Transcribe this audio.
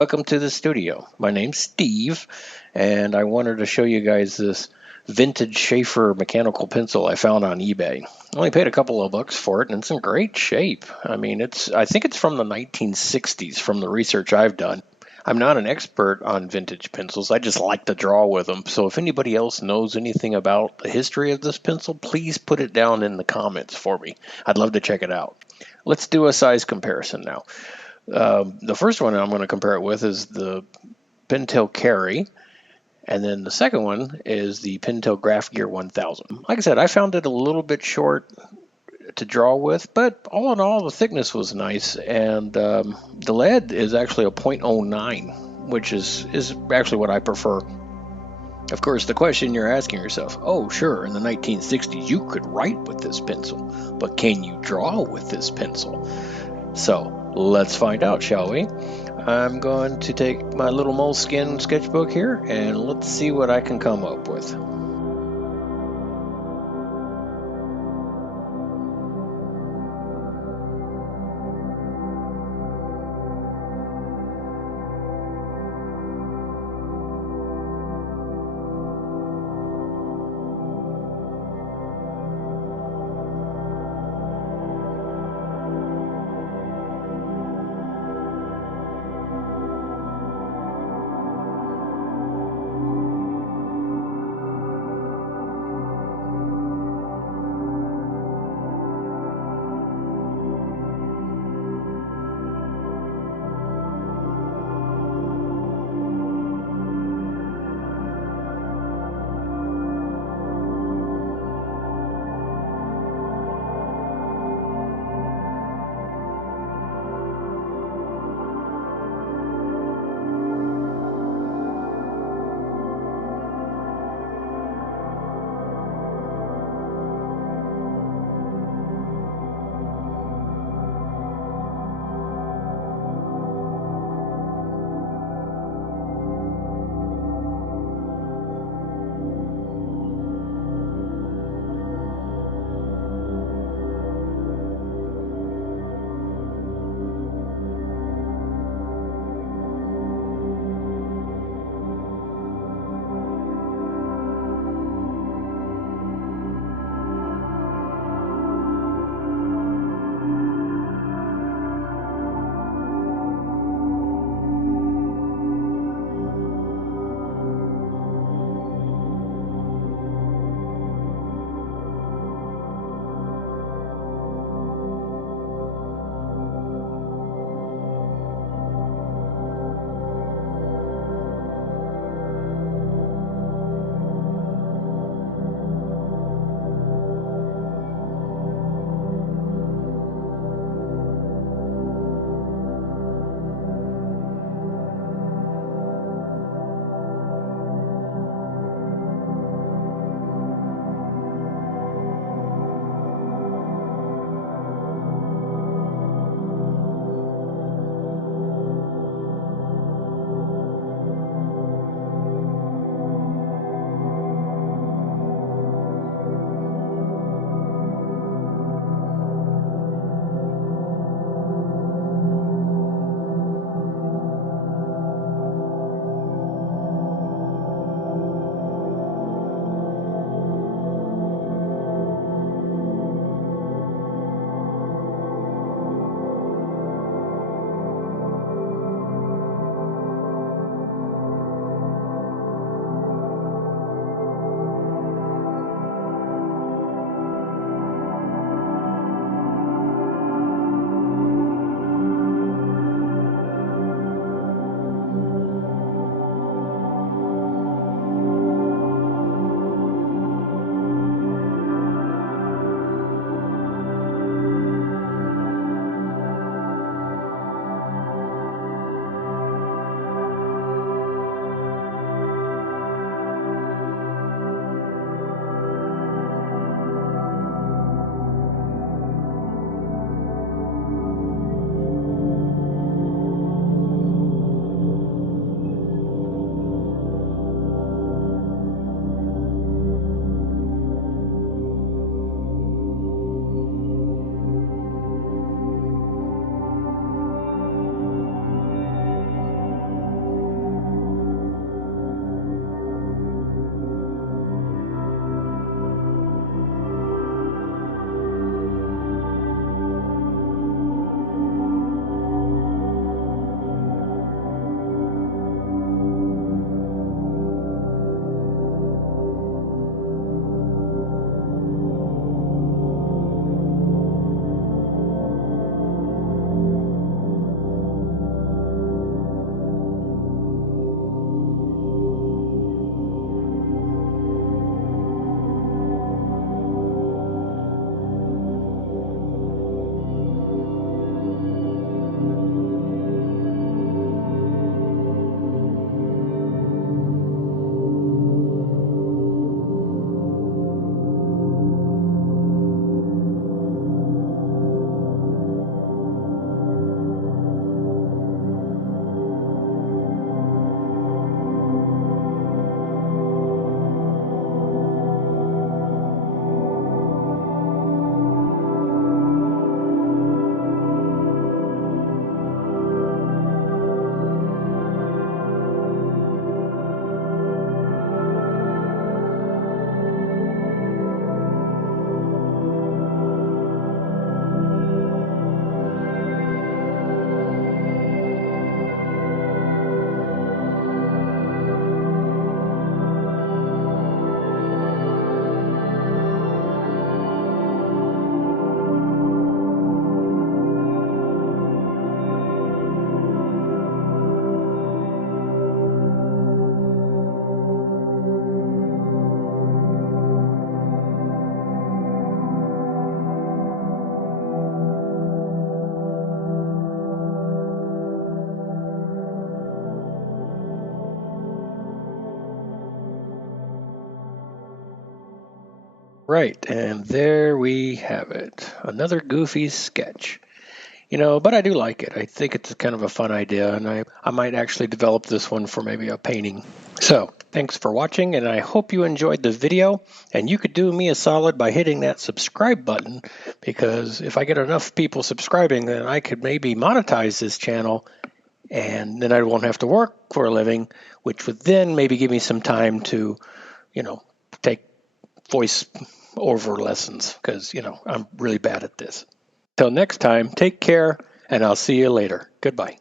Welcome to the studio. My name's Steve, and I wanted to show you guys this vintage Shaeffer mechanical pencil I found on eBay. I only paid a couple of bucks for it, and it's in great shape. I think it's from the 1960s from the research I've done. I'm not an expert on vintage pencils. I just like to draw with them. So if anybody else knows anything about the history of this pencil, please put it down in the comments for me. I'd love to check it out. Let's do a size comparison now. The first one I'm going to compare it with is the Pentel Carry, and then the second one is the Pentel Graph Gear 1000. Like I said, I found it a little bit short to draw with, but all in all, the thickness was nice, and the lead is actually a .09, which is actually what I prefer. Of course, the question you're asking yourself, oh, sure, in the 1960s you could write with this pencil, but can you draw with this pencil? So let's find out, shall we? I'm going to take my little moleskin sketchbook here and let's see what I can come up with. Right, and there we have it. Another goofy sketch. But I do like it. I think it's kind of a fun idea, and I might actually develop this one for maybe a painting. So, thanks for watching, and I hope you enjoyed the video. And you could do me a solid by hitting that subscribe button, because if I get enough people subscribing, then I could maybe monetize this channel, and then I won't have to work for a living, which would then maybe give me some time to, take voice over lessons, because, I'm really bad at this. Till next time, take care, and I'll see you later. Goodbye.